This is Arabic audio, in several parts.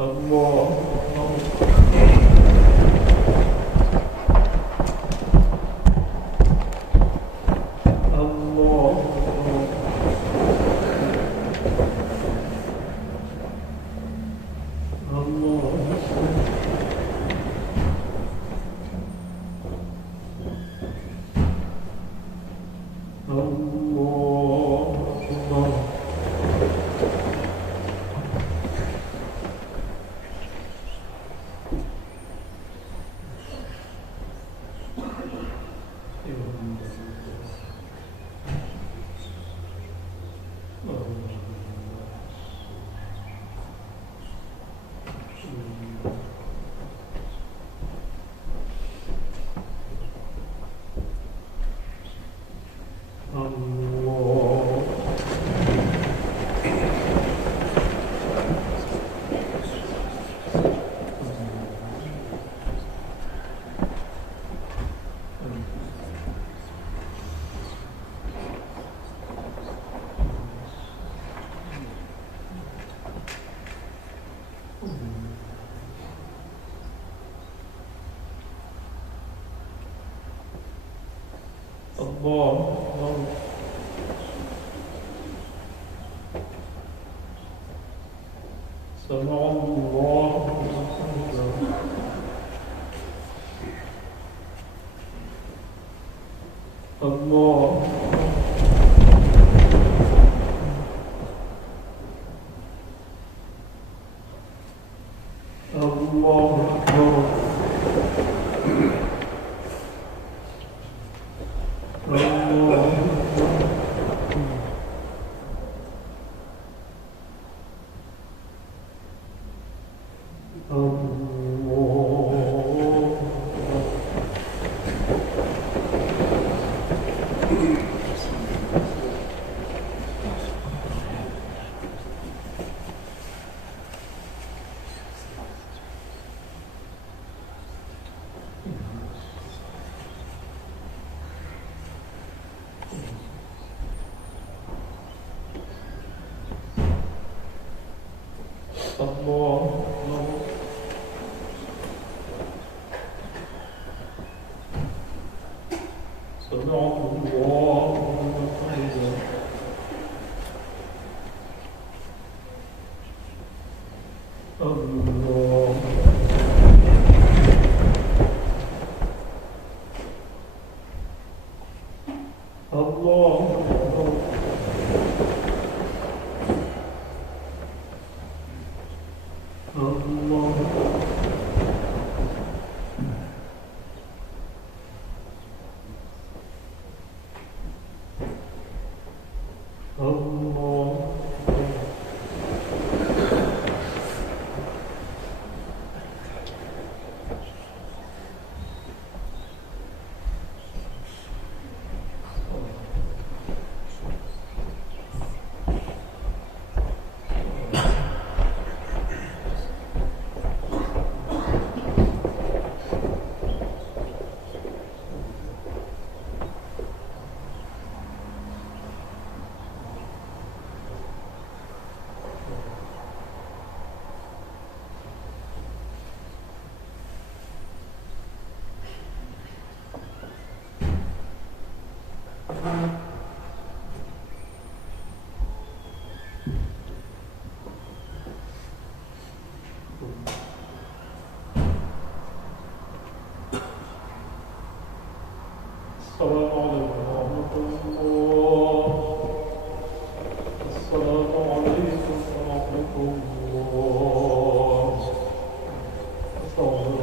الله سمع الله الله الله أكبر السلام عليكم ورحمة الله السلام عليكم ورحمة الله أستغفر الله أستغفر الله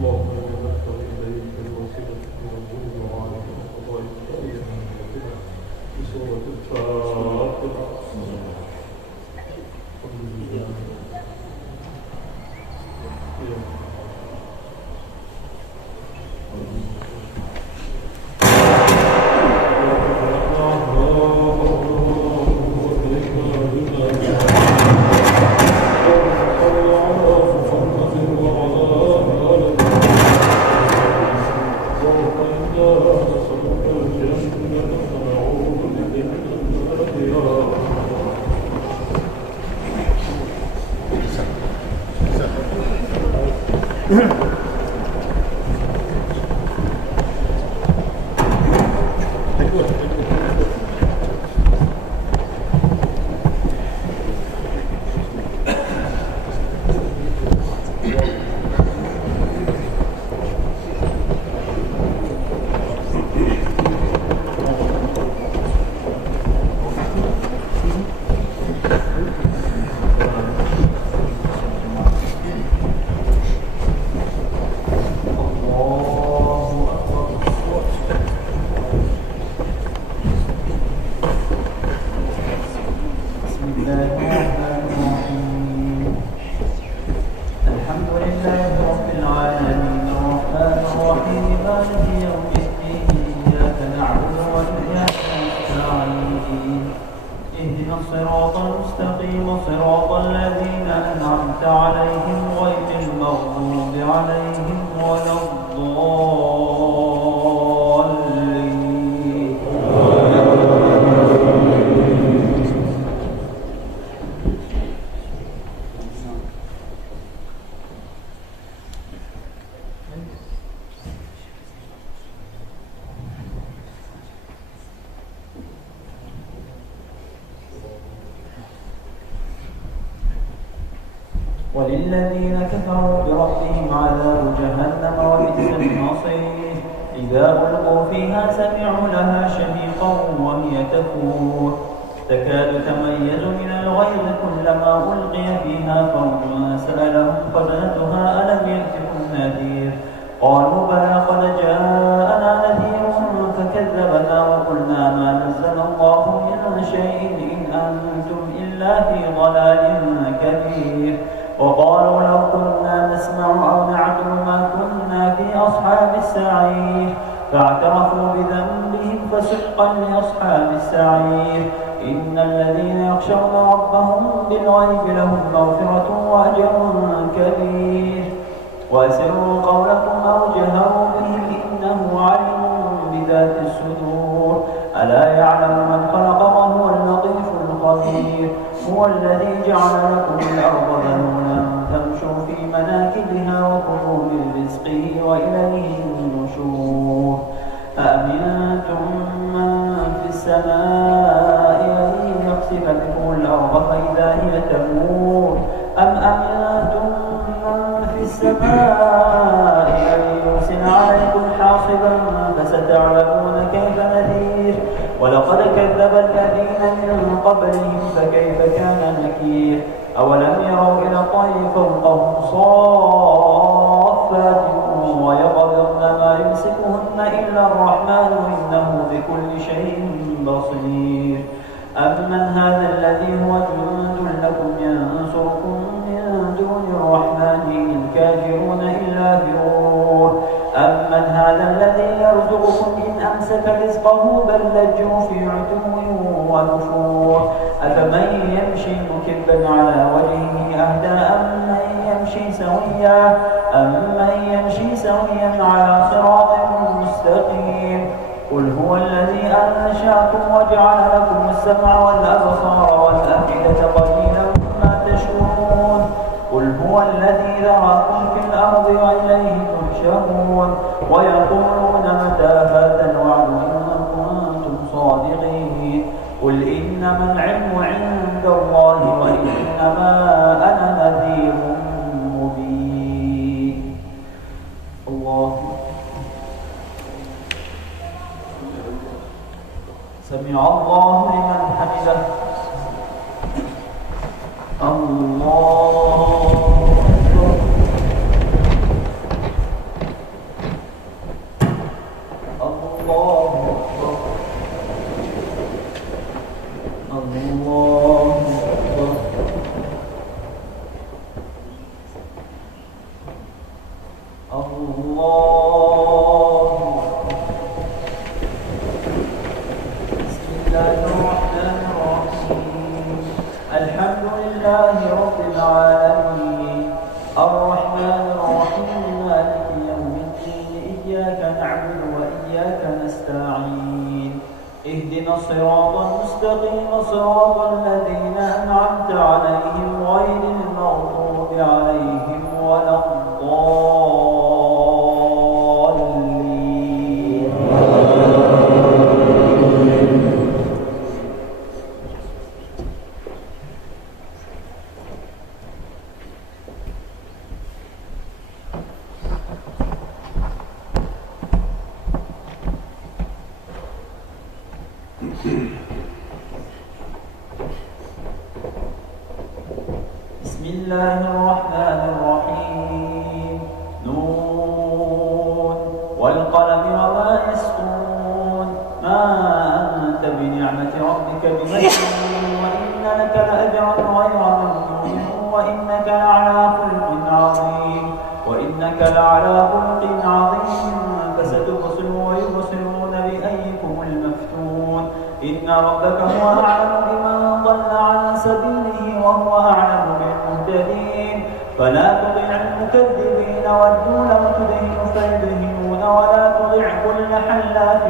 اللهم إنا نسأل إليك الوسيلة وللذين كفروا بربهم عذاب جهنم وبئس المصير إذا ألقوا فيها سمعوا لها شهيقا وهي تفور تكاد تميز من الغيظ كلما ألقي فيها فوج سألهم خزنتها ألم يأتكم نذير قالوا بلى قد جاءنا نذير فكذبنا وقلنا ما نزل الله من شيء إن أنتم إلا في ضلال كبير وقالوا لو كنا نسمع أو نعقل ما كنا في أصحاب السعير فاعترفوا بذنبهم فسحقا لأصحاب السعير إن الذين يخشون ربهم بالغيب لهم مغفرة وأجر كبير وأسروا قولكم أو جهروا به إنه عليم بذات الصدور ألا يعلم من خلق وهو اللطيف الخبير هو الذي جعل لكم الأرض ذلولا فامشوا في مناكبها وكلوا من رزقه وإليه النشور أأمنتم من في السماء أن يخسف بكم الأرض فإذا هي تمور أم أمنتم من في السماء أن يرسل عليكم حاصبا فستعلمون كيف نذير ولقد كذب الذين من قبلهم فكيف كان نكير أولم يروا إلى الطير فوقهم صافات ويقبضن ما يمسكهن إلا الرحمن إنه بكل شيء بصير أمن هذا الذي هو جند لكم ينصركم من دون الرحمن إن الكافرون إلا فرور أمن هذا الذي يرزقكم إن أمسك رزقه بل لجوا في عتو ونفور أفمن يمشي مكبا على وجهه أهدى أمن يمشي سويا على صراط مستقيم قل هو الذي أنشأكم وجعل لكم السمع والأبصار والأفئدة قليلا ما تشكرون قل هو الذي ذراكم في الأرض وإليه تحشرون ويقولون متى هذا الوعد إن كنتم صادقين قل إنما العلم عند الله وإنما أنا نذير مبين الله سمع الله لمن حمده الله أكبر الله أكبر الله الله. بسم الله الرحمن الرحيم. الحمد لله رب العالمين الرحمن الرحيم مالك يوم الدين إياك نعبد وإياك نستعين اهدنا الصراط المستقيم صراط الذين أنعمت عليهم غير المغضوب عليهم ولا الضالين. بسم الله الرحمن الرحيم نون والقلم وما يسطرون ما أنت بنعمة ربك بمجنون وإن لك لأجرا غير ممنون وإنك لعلى خلق عظيم فستبصر ويبصرون بأيكم المفتون إن ربك هو أعلم بمن ضل عن سبيله وهو أعلم بالمهتدين فلا تطع المكذبين ودوا لو تدهن فيدهنون ولا تطع كل حلاف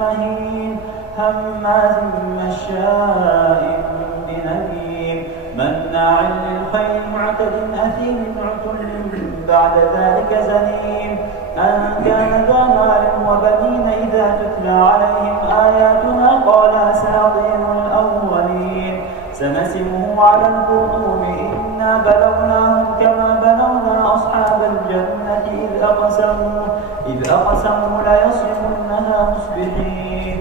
مهين هماز مشاء بنميم مناع للخير معتد أثيم عتل بعد ذلك زنيم أن كان ذا مال وبنين إذا تتلى عليهم آياتنا قال أساطير الأولين سنسمه على الخرطوم إنا بلوناهم كما بلونا أصحاب الجنة إذ أقسموا ليصرمنها مصبحين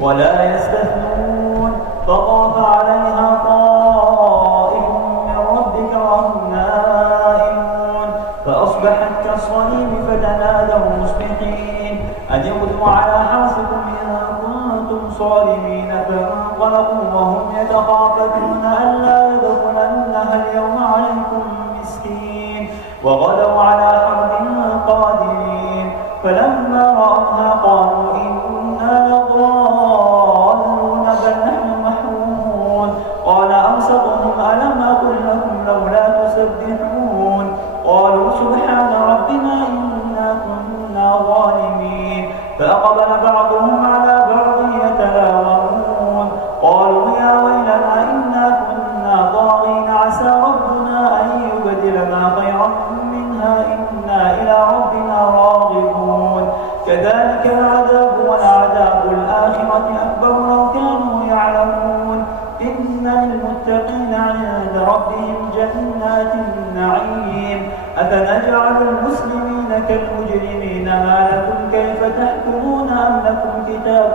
ولا يستثنون فطاف عليها طائف من ربك وهم نائمون فأصبحت كالصريم فتنادوا مصبحين أن اغدوا على حرثكم إن كنتم صارمين فانطلقوا وهم يتخافتون ألا يدخلنها اليوم عليكم مسكين وغدوا على حرد قادرين فلما رأوها قالوا إنا لضالون بل نحن محرومون قال أوسطهم ألم أقل لكم لولا تسبحون قالوا سبحان ربنا إنا كنا ظالمين فأقبل بعضهم على بعض يتلاومون قالوا يا ويلنا إنا كنا طاغين عسى ربنا أن يبدلنا خيرا منها إنا إلى ربنا راغبون كذلك العذاب ولعذاب الآخرة أكبر لو كانوا يعلمون إن للمتقين عند ربهم جنات النعيم أفنجعل المسلمين كالمجرمين ما لكم كيف تحكمون أم لكم كتاب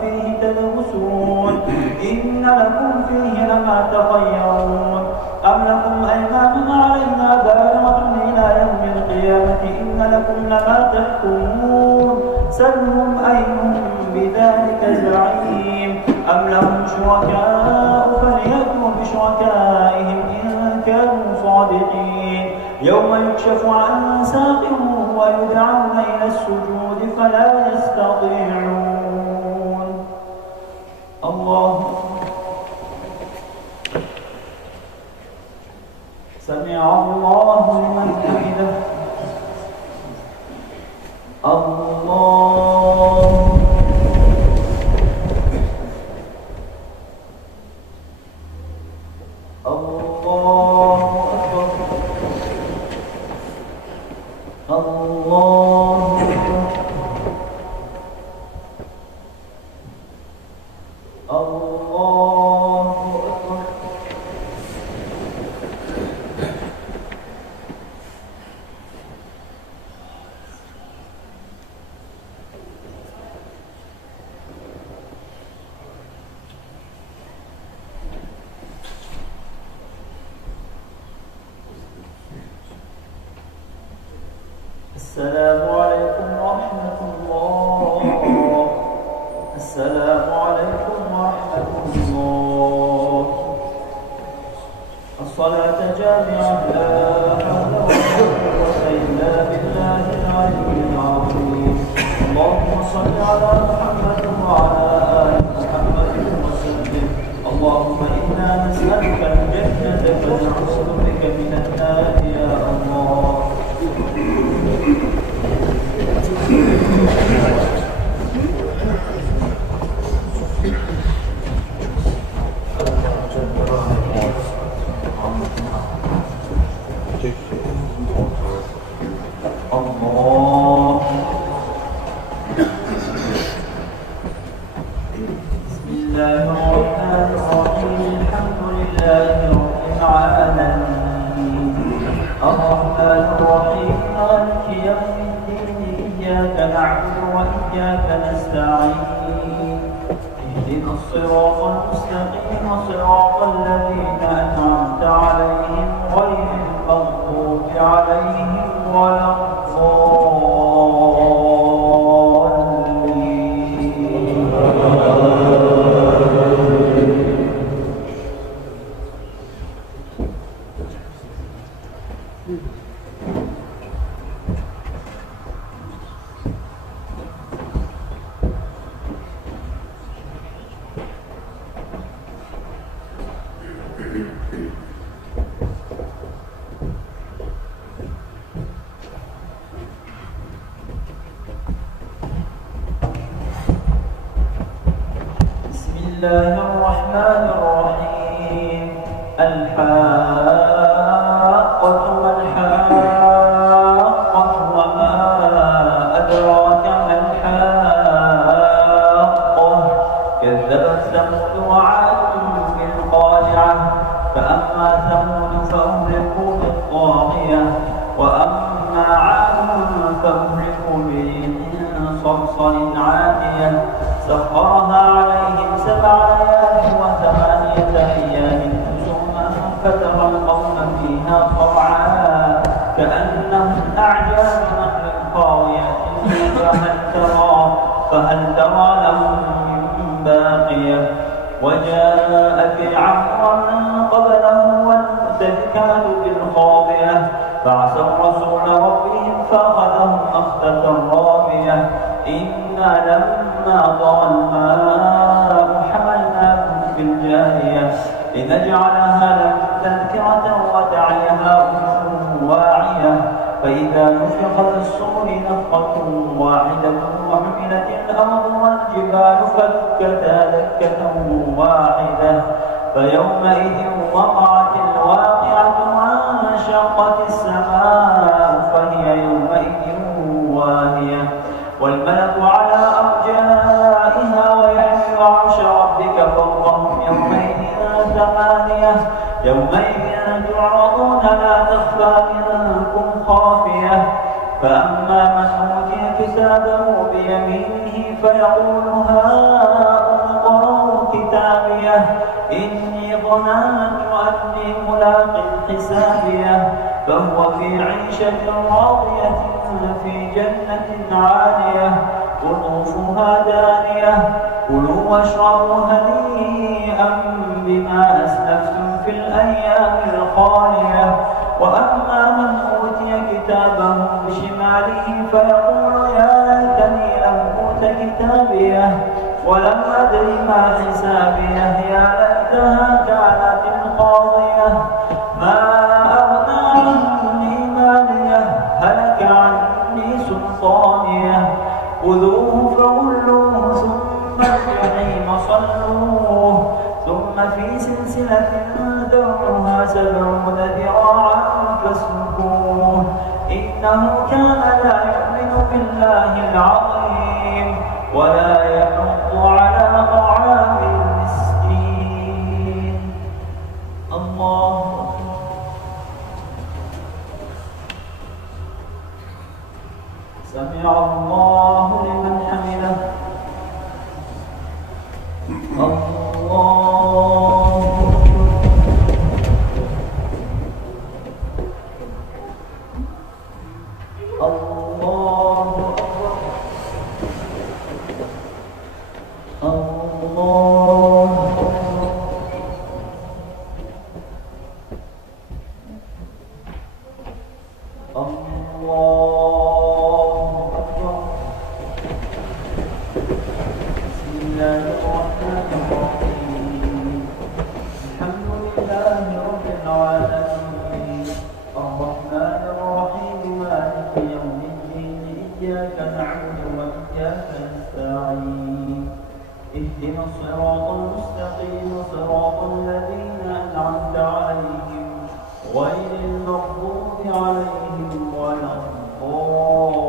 فيه تدرسون إن لكم فيه لما تخيرون أم لكم أيمان علينا بالغة إلى يوم القيامة إن لكم لما تحكمون سلهم أيهم بذلك زعيم أم لهم شركاء فليأتوا بشركائهم إن كانوا صادقين يوم يكشف عن ساق ويدعون إلى السجود فلا يستطيعون الله سمع الله لمن حمده الله الله أكبر الله أكبر الله أكبر السلام عليكم ورحمة الله. السلام عليكم ورحمة الله. الصلاة جامعة لا حول ولا قوة إلا بالله. صل على محمد وعلى آل محمد وسلم. اللهم إنا نسألك الجنة ونعوذ بك من النار يا الله. الصراط المستقيم صراط الذين أنعمت عليهم غير المغضوب عليهم ولا بسم الله الرحمن الرحيم. الحاقة ما الحاقة وما أدراك ما الحاقة كذبت ثمود وعاد بالقارعة فأما ثمود فأهلكوا بالطاغية وأما عاد فأهلكوا بريح صرصر عاتية سخرها عليهم 7 ليال و8 أيام حسوما فترى القوم فيها صرعا كأنهم أعجاز نخل خاوية فهل ترى لهم من باقية وجاء فرعون من قبله والمؤتفكات بالخاطئة فعصوا رسول ربهم فأخذهم أخذة رابية إنا لما طغى الماء حملناكم في الجارية لنجعلها لكم تذكرة وتعيها أذن واعية فإذا نفخ في الصور نفخة واحدة وحملت الأرض والجبال فدكتا دكة واحدة فيومئذ وقعت الواقعة وانشقت السماء فهي يومئذ واهية والملك على أرجائها ويحمل عرش ربك فوقهم يومئذ 8 يومئذ تعرضون لا تخفى منكم خافية فأما من أوتي كتابه بيمينه فيقول هاؤم اقرءوا كتابيه إني ظننت أني ملاق حسابيه فهو في عيشة راضية في جنة عالية قطوفها دانية كلوا واشربوا هنيئا بما أسلفتم في الأيام الخالية وأما من أوتي كتابه بشماله فيقول يا ليتني لم أوت كتابيه ولم أدر ما حسابيه يا ليتها كانت القاضية ما أغنى عني ماليه هلك عني سلطانيه خذوه فغلوه ثم الجحيم صلوه ثم في سلسلة ذرعها 70 ذراعا فاسلكوه إنه كان لا يؤمن بالله العظيم ولا يحض على طعام المسكين. الله سمع الله لمن حمده. الله الله اهدنا الصراط المستقيم صراط الذين أنعمت عليهم غير المغضوب عليهم ولا الضالين.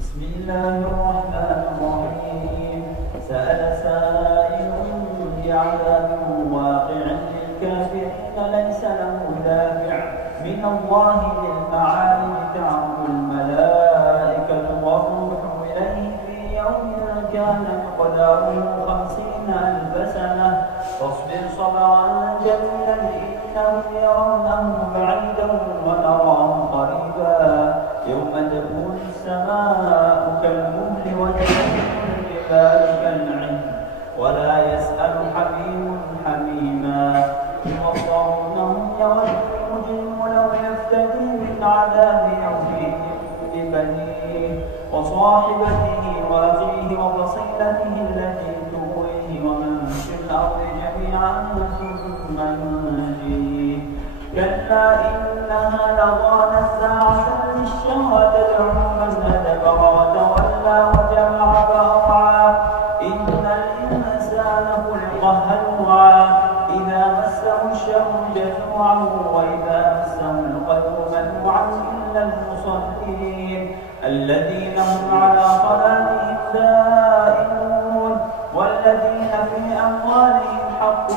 بسم الله الرحمن الرحيم. سأل سائل بعذاب واقع للكافرين ليس له دافع من الله ذي المعارج تعرج الملائكة والروح إليه في يوم كان مقداره 50,000 سنة فاصبر صبرا جميلا إنهم يرونه بعيدا ونراه قريبا يوم تكون السماء كالمهل والجبال كالعهن ولا يسأل حميم حميما يبصرونهم يود المجرم لو يفتدي من عذاب يومئذ ببنيه وصاحبته وأخيه وفصيلته التي تؤويه ومن في الأرض جميعا ثم ينجيه كلا إنها لظى نزاعة للشهوة تدعو من أدبر وتولى وجمع فأوعى إن الإنسان خلق هلوعا إذا مسه الشر جزوعا وإذا مسه الخير منوعا إلا المصلين الذين هم على صلاتهم دائمون والذين في أموالهم حق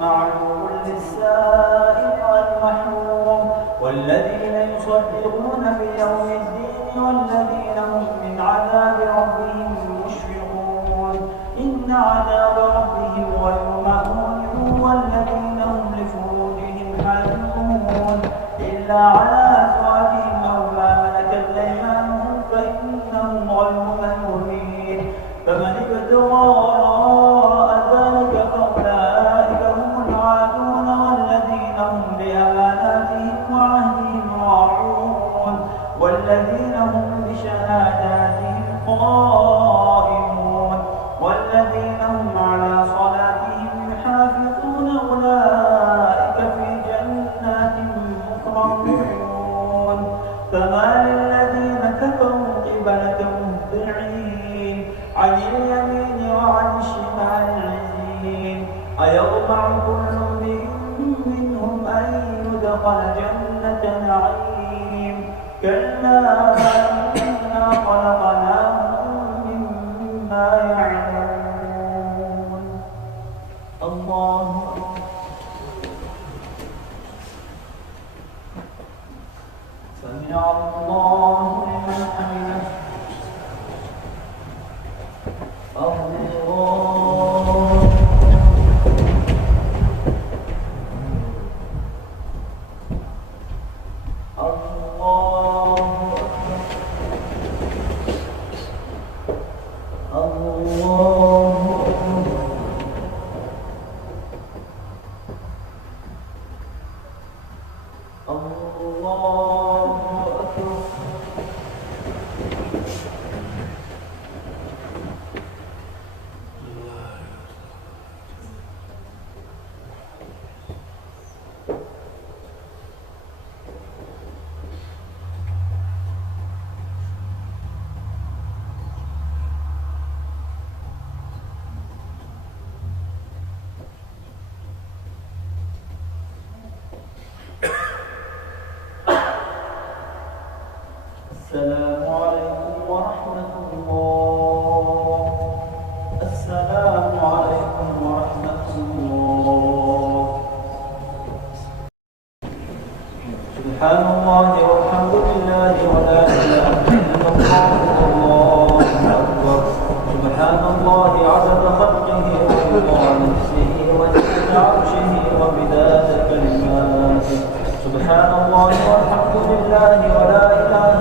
معلوم للسائل والمحروم والذين يصدقون بيوم الدين والذين هم من عذاب ربهم مشفقون إن عذاب ربهم غير مأمون والذين هم لفروجهم حافظون إلا على أزواجهم أو ما ملكت أيمانهم فإنهم غير ملومين فمن ابتغى وراء ذلك فأولئك هم العادون والذين هم بأماناتهم وعهدهم راعون والذين هم بشهاداتهم قائمون والذين هم على صلاتهم يحافظون أولئك في جنات مكرمون فما للذين كفروا قبلك مهطعين عن اليمين وعن الشمال عزين أيطمع كل امرئ منهم أن يدخل جنة نعيم كلا إنا خلقناهم مما يعلمون الله سمع الله لمن حمده الله السلام عليكم ورحمة الله. السلام عليكم ورحمة الله. سبحان الله والحمد لله ولا إله إلا الله والله أكبر. سبحان الله عدد خلقه ورضا نفسه وزنة عرشه ومداد كلماته. سبحان الله والحمد لله ولا إله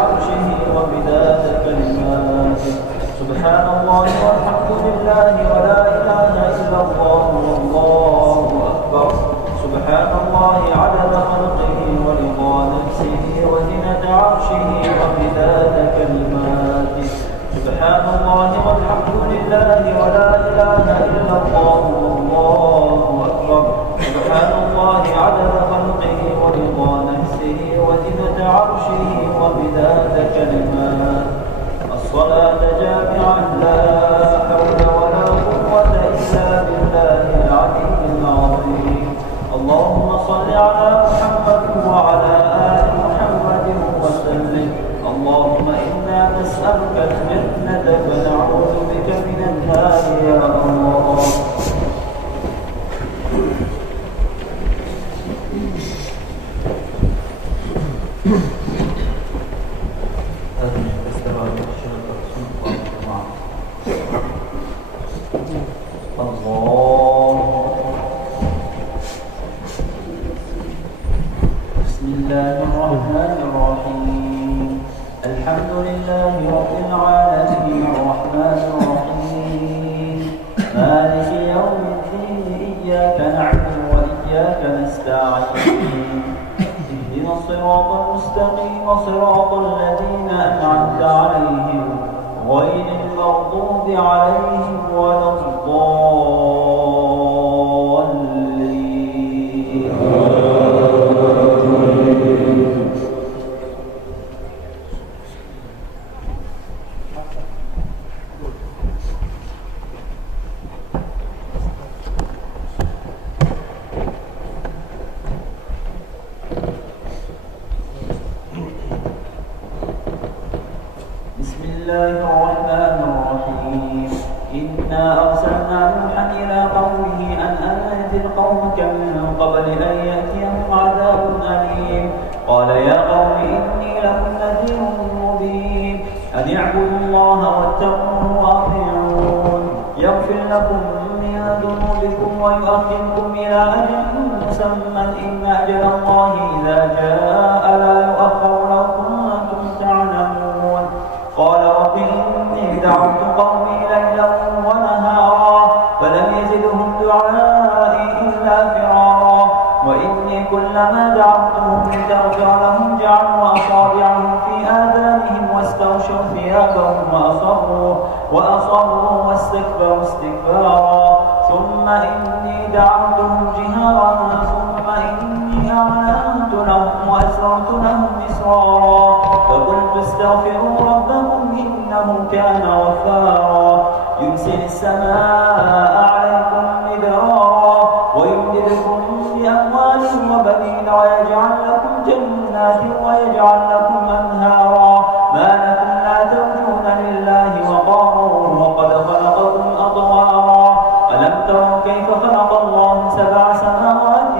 عرشه ومداد كلماته. سبحان الله والحمد لله ولا إله إلا الله والله أكبر. سبحان الله عدد خلقه ورضا نفسه وزنة عرشه ومداد كلماته. سبحان الله والحمد لله ولا إله إلا الله والله أكبر. سبحان الله عدد خلقه ورضا نفسه وزنة عرشه ومداد كلماته. الصلاة جامعا لا حول ولا قوة إلا بالله العلي العظيم. اللهم صل على محمد وعلى آل محمد وسلم. اللهم إنا نسألك الجنة ونعوذ بك من النار يا الله. بسم الله الرحمن الرحيم. الحمد لله رب العالمين الرحمن الرحيم مالك يوم الدين إياك نعبد وإياك نستعين. اهدنا الصراط المستقيم صراط الذين أنعمت عليهم غير المغضوب عليهم ولا الضالين. بسم الله الرحمن الرحيم. إنا أرسلنا نوحا إلى قومه أن أنذر قومك من قبل أن يأتيهم عذاب أليم. قال يا قوم إني لكم نذير مبين أن اعبدوا الله واتقوه وأطيعون يغفر لكم من ذنوبكم ويؤخركم إلى أجل مسمى إن أجل الله إذا جاء لا يؤخر لو كنتم تعلمون. قال رب إني دعوت قومي ليلا ونهارا فلم يزدهم دعائي إلا فرارا. وإني كلما دعوتهم لتغفر لهم جعلوا أصابعهم في آذانهم واستغشوا ثيابهم وأصروا واستكبروا استكبارا. ثم إني دعوتهم جهارا ثم إني أعلنت لهم وأسررت لهم إسرارا. فقلت استغفروا ربكم إنه كان غفارا يرسل السماء عليكم مدرارا ويمددكم بأموال وبنين ويجعل لكم جنات ويجعل لكم أنهارا. ما لكم لا ترجون لله وقارا وقد خلقكم أطوارا. ألم تروا كيف خلق الله 7 سماوات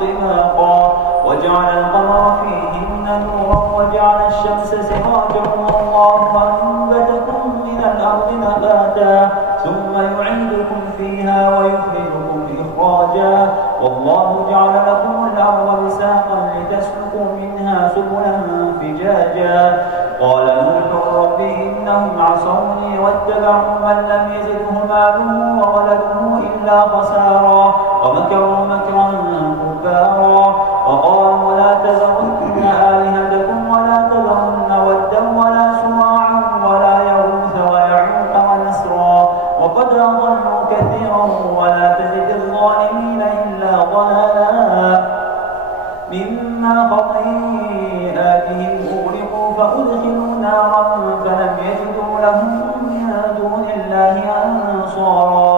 طباقا وجعل القمر فيهن نورا وجعل الشمس سراجا والله أنبتكم من الأرض نباتا ثم يعيدكم فيها ويخرجكم إخراجا. والله جعل لكم الأرض بساطا لتسلكوا منها سبلا فجاجا. قال نوح رب إنهم عصوني واتبعوا من لم يزده ماله وولده إلا خسارا ومكروا مكرا كبارا. وقالوا لا تذرن آلهتكم ولا تذرن ودا ولا سواعا ولا يغوث ويعوق ونسرا وقد أضلوا كثيرا ولا تزد الظالمين إلا ضلالا. مما خطيئاتهم أغرقوا فأدخلوا نارا فلم يجدوا لهم من دون الله أنصارا.